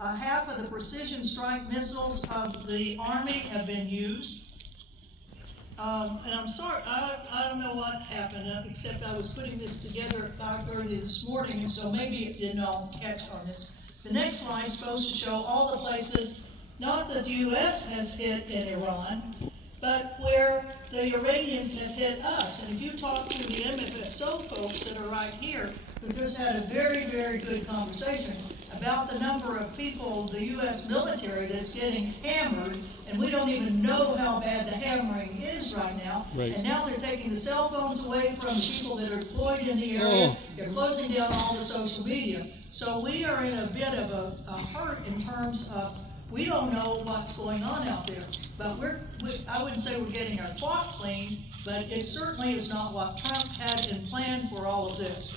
Half of the precision strike missiles of the Army have been used. And I'm sorry, I don't know what happened, except I was putting this together at 5:30 this morning, and so maybe it didn't all catch on this. The next slide is supposed to show all the places, not that the U.S. has hit in Iran, but where the Iranians have hit us. And if you talk to the MFSO folks that are right here, we just had a very, very good conversation about the number of people, the U.S. military, that's getting hammered, and we don't even know how bad the hammering is right now. Right. And now they're taking the cell phones away from the people that are deployed in the area. They're closing down all the social media. So we are in a bit of a hurt in terms of we don't know what's going on out there. But I wouldn't say we're getting our clock clean, but it certainly is not what Trump had in plan for all of this.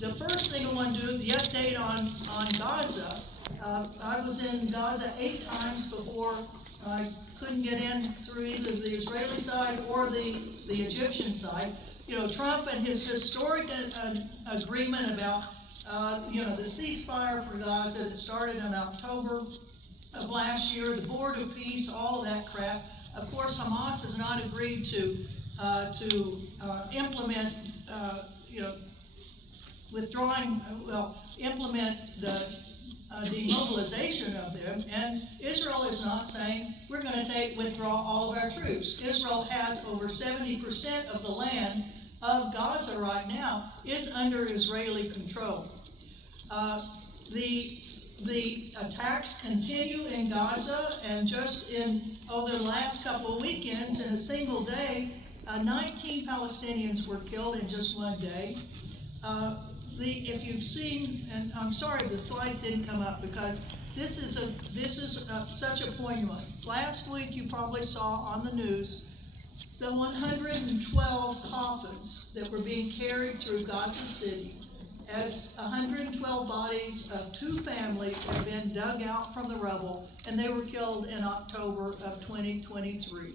The first thing I want to do, the update on Gaza. I was in Gaza 8 times before I couldn't get in through either the Israeli side or the Egyptian side. You know, Trump and his historic agreement about, the ceasefire for Gaza that started in October of last year, the Board of Peace, all of that crap. Of course, Hamas has not agreed to implement, implement the demobilization of them, and Israel is not saying we're going to withdraw all of our troops. Israel has over 70% of the land of Gaza right now is under Israeli control. The attacks continue in Gaza, and just over the last couple of weekends, in a single day, 19 Palestinians were killed in just one day. If you've seen, and I'm sorry the slides didn't come up because this is such a poignant one. Last week you probably saw on the news the 112 coffins that were being carried through Gaza City, as 112 bodies of 2 families have been dug out from the rubble, and they were killed in October of 2023.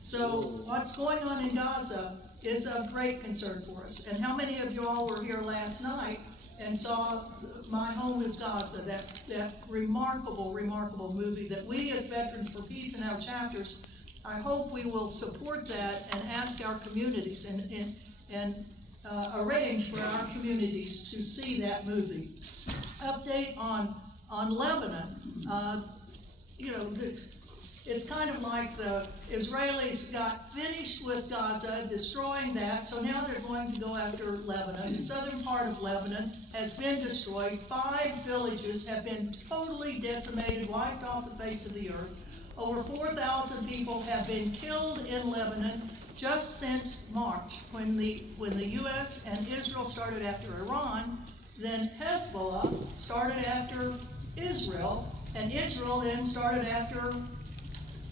So what's going on in Gaza is of great concern for us. And how many of you all were here last night and saw My Home is Gaza, that remarkable, remarkable movie that we as Veterans for Peace in our chapters, I hope we will support that and ask our communities and arrange for our communities to see that movie. Update on Lebanon. It's kind of like the Israelis got finished with Gaza, destroying that, so now they're going to go after Lebanon. The southern part of Lebanon has been destroyed. 5 villages have been totally decimated, wiped off the face of the earth. Over 4,000 people have been killed in Lebanon just since March, when the U.S. and Israel started after Iran. Then Hezbollah started after Israel, and Israel then started after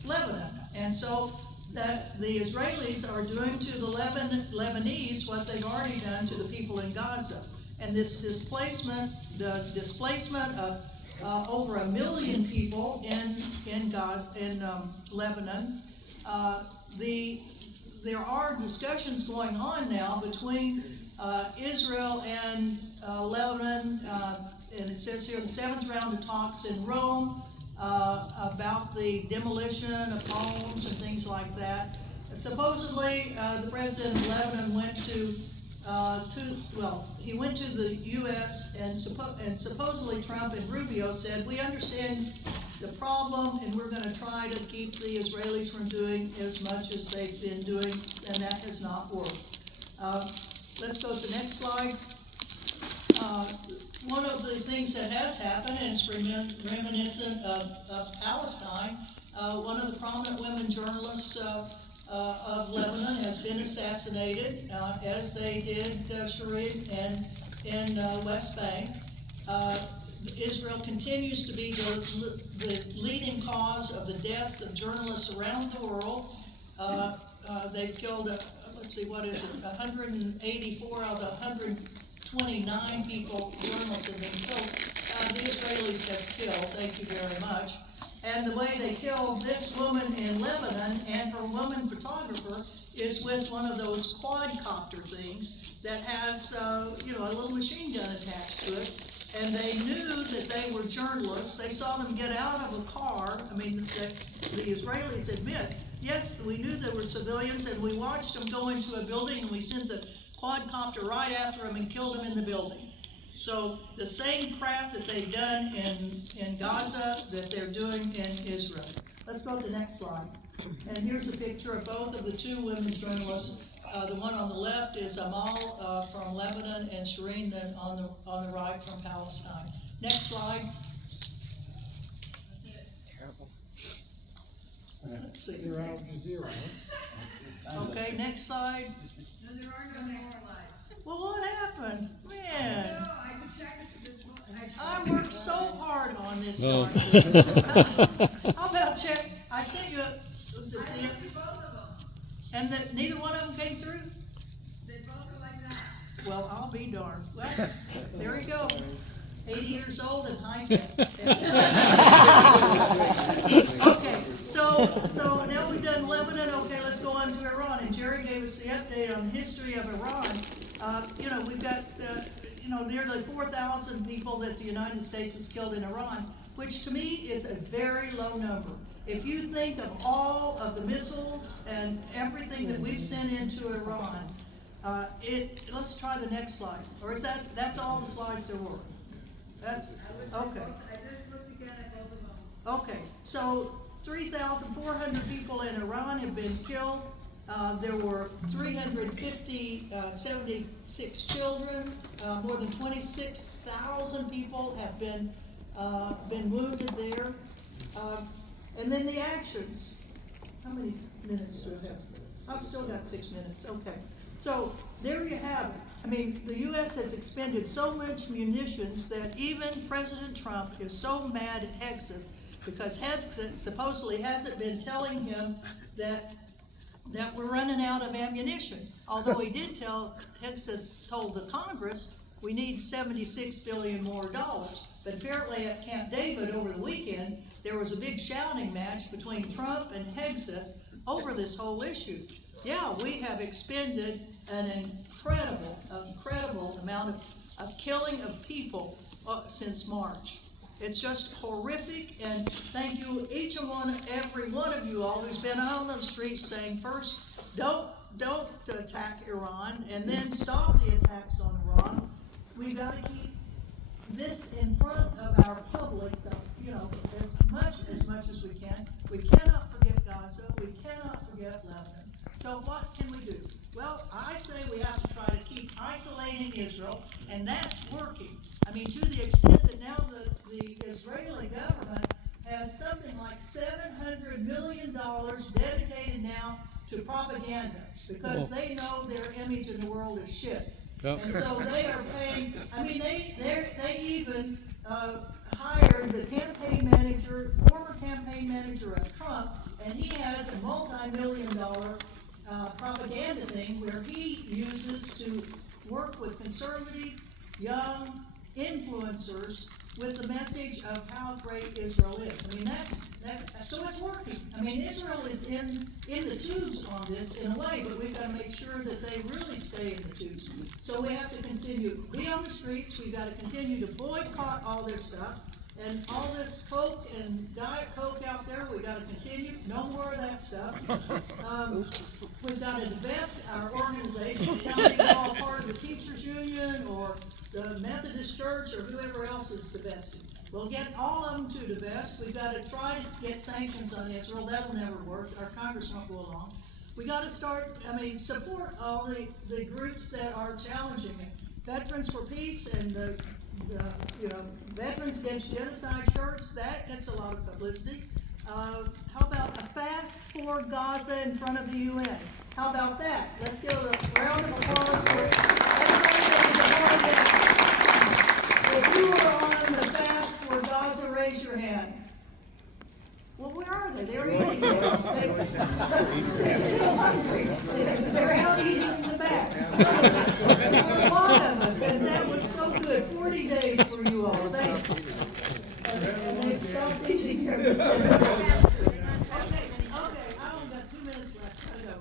Lebanon. And so that the Israelis are doing to the Lebanese what they've already done to the people in Gaza. And this displacement, the displacement of over 1 million people in Lebanon, there are discussions going on now between Israel and Lebanon, and it says here the 7th round of talks in Rome about the demolition of homes and things like that. Supposedly, the president of Lebanon went to the U.S. and supposedly Trump and Rubio said, we understand the problem and we're going to try to keep the Israelis from doing as much as they've been doing, and that has not worked. Let's go to the next slide. One of the things that has happened, and it's reminiscent of Palestine, one of the prominent women journalists of Lebanon has been assassinated, as they did Shea and West Bank. Israel continues to be the leading cause of the deaths of journalists around the world. They've killed, 184 out of the 129 people, journalists have been killed. The Israelis have killed, thank you very much. And the way they killed this woman in Lebanon and her woman photographer is with one of those quadcopter things that has, a little machine gun attached to it. and they knew that they were journalists. They saw them get out of a car. I mean, the Israelis admit, yes, we knew they were civilians, and we watched them go into a building, and we sent the quadcopter right after them and killed them in the building. So the same crap that they've done in Gaza that they're doing in Israel. Let's go to the next slide. And here's a picture of both of the two women journalists. The one on the left is Amal from Lebanon, and Shireen then on the right from Palestine. Next slide. Terrible. Let's see. You're out to zero. Okay, next slide. No, there are no more slides. Well, what happened? Man, No, I just checked this book. I worked so hard on this. No. darn thing. How about check? I sent you a, was it I the, looked at both of them. and that neither one of them came through? They both are like that. Well, I'll be darned. Well, there you go. 80 years old and high tech. Okay, so now we've done Lebanon. Okay, let's go on to Iran. And Gerry gave us the update on the history of Iran. We've got nearly 4,000 people that the United States has killed in Iran, which to me is a very low number. If you think of all of the missiles and everything that we've sent into Iran, let's try the next slide. Or is that's all the slides there were? That's, okay. I just looked again at both of them. Okay, so 3,400 people in Iran have been killed. There were 76 children. More than 26,000 people have been wounded there. And then the actions. How many minutes do I have? I've still got 6 minutes. Okay. So there you have it. I mean, the U.S. has expended so much munitions that even President Trump is so mad at Hegseth because Hegseth supposedly hasn't been telling him that we're running out of ammunition. Although he did Hegseth told the Congress we need $76 billion more dollars. But apparently at Camp David over the weekend, there was a big shouting match between Trump and Hegseth over this whole issue. Yeah, we have expended an incredible amount of killing of people since March. It's just horrific, and thank you every one of you all who's been on the streets saying first, don't attack Iran, and then stop the attacks on Iran. We've got to keep this in front of our public, as much as we can. We cannot forget Gaza. We cannot forget Lebanon. So what can we do? Well, I say we have to try to keep isolating Israel, and that's working. I mean, to the extent that now the Israeli government has something like $700 million dedicated now to propaganda, because they know their image in the world is shit. Yep. And so they are paying, I mean, they even hired the former campaign manager of Trump, and he has a multi-million-dollar propaganda thing where he uses to work with conservative, young influencers with the message of how great Israel is. I mean, so it's working. I mean, Israel is in the tubes on this in a way, but we've got to make sure that they really stay in the tubes. So we have to continue, be on the streets. We've got to continue to boycott all their stuff. And all this Coke and Diet Coke out there, we got to continue. No more of that stuff. We've got to divest our organizations. How many are all part of the teachers union or the Methodist Church or whoever else is divested? We'll get all of them to divest. We've got to try to get sanctions on Israel. That'll never work. Our Congress won't go along. We got to support all the groups that are challenging it. Veterans for Peace and the Veterans Against Genocide shirts, that gets a lot of publicity. How about a fast for Gaza in front of the UN? How about that? Let's give a round of applause for everybody that is a part of that. If you are on the fast for Gaza, raise your hand. Well, where are they? They're eating. They're still hungry. They're out eating in the back. There were a lot of us, and that was so good. 40 days for you all. Thank you. And they've stopped eating here. Okay, I only got 2 minutes left. Gotta go.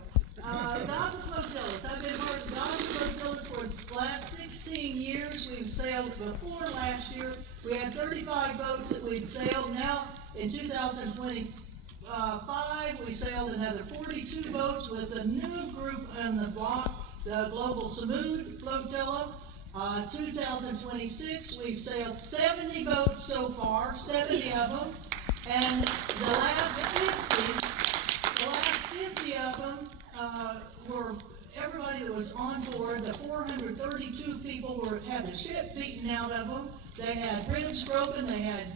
Gaza flotillas. I've been part of the Gaza flotillas for the last 16 years. We've sailed before last year. we've sailed. Now, in 2025, we sailed another 42 boats with a new group on the block, the Global Samud Flotilla. 2026, we've sailed 70 boats so far, 70 of them, and the last 50 of them were everybody that was on board. The 432 people had the shit beaten out of them. They had ribs broken, they had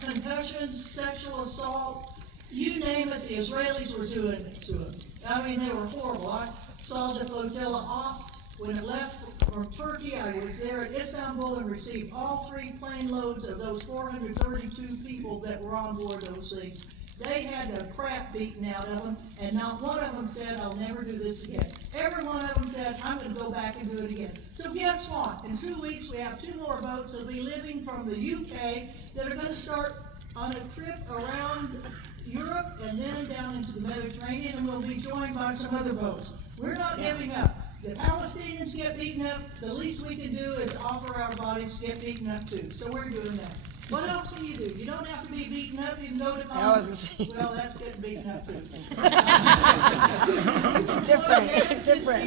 concussions, sexual assault, you name it, the Israelis were doing it to them. I mean, they were horrible. I saw the flotilla off. When it left from Turkey, I was there at Istanbul and received all 3 plane loads of those 432 people that were on board those things. They had the crap beaten out of them, and not one of them said, I'll never do this again. Every one of them said, I'm going to go back and do it again. So guess what? In 2 weeks, we have 2 more boats that will be leaving from the UK that are going to start on a trip around Europe and then down into the Mediterranean, and we'll be joined by some other boats. We're not giving up. The Palestinians get beaten up, the least we can do is offer our bodies to get beaten up too. So we're doing that. What else can you do? You don't have to be beaten up, you can go to Congress. Well, that's getting beaten up too. Different.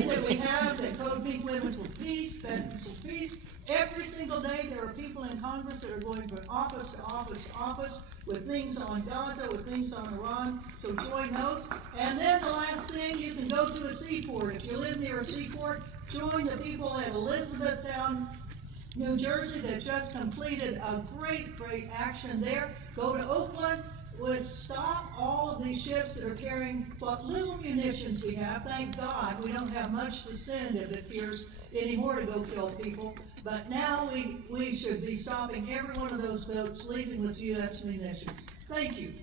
That we have that Code Pink Women for Peace, Veterans for Peace. Every single day there are people in Congress that are going from office to office to office with things on Gaza, with things on Iran, so join those. And then the last thing, you can go to a seaport. If you live near a seaport, join the people at Elizabethtown, New Jersey, that just completed a great action there. Go to Oakland, stop all of these ships that are carrying what little munitions we have. Thank God we don't have much to send, it appears, anymore to go kill people. But now we should be stopping every one of those boats leaving with U.S. munitions. Thank you.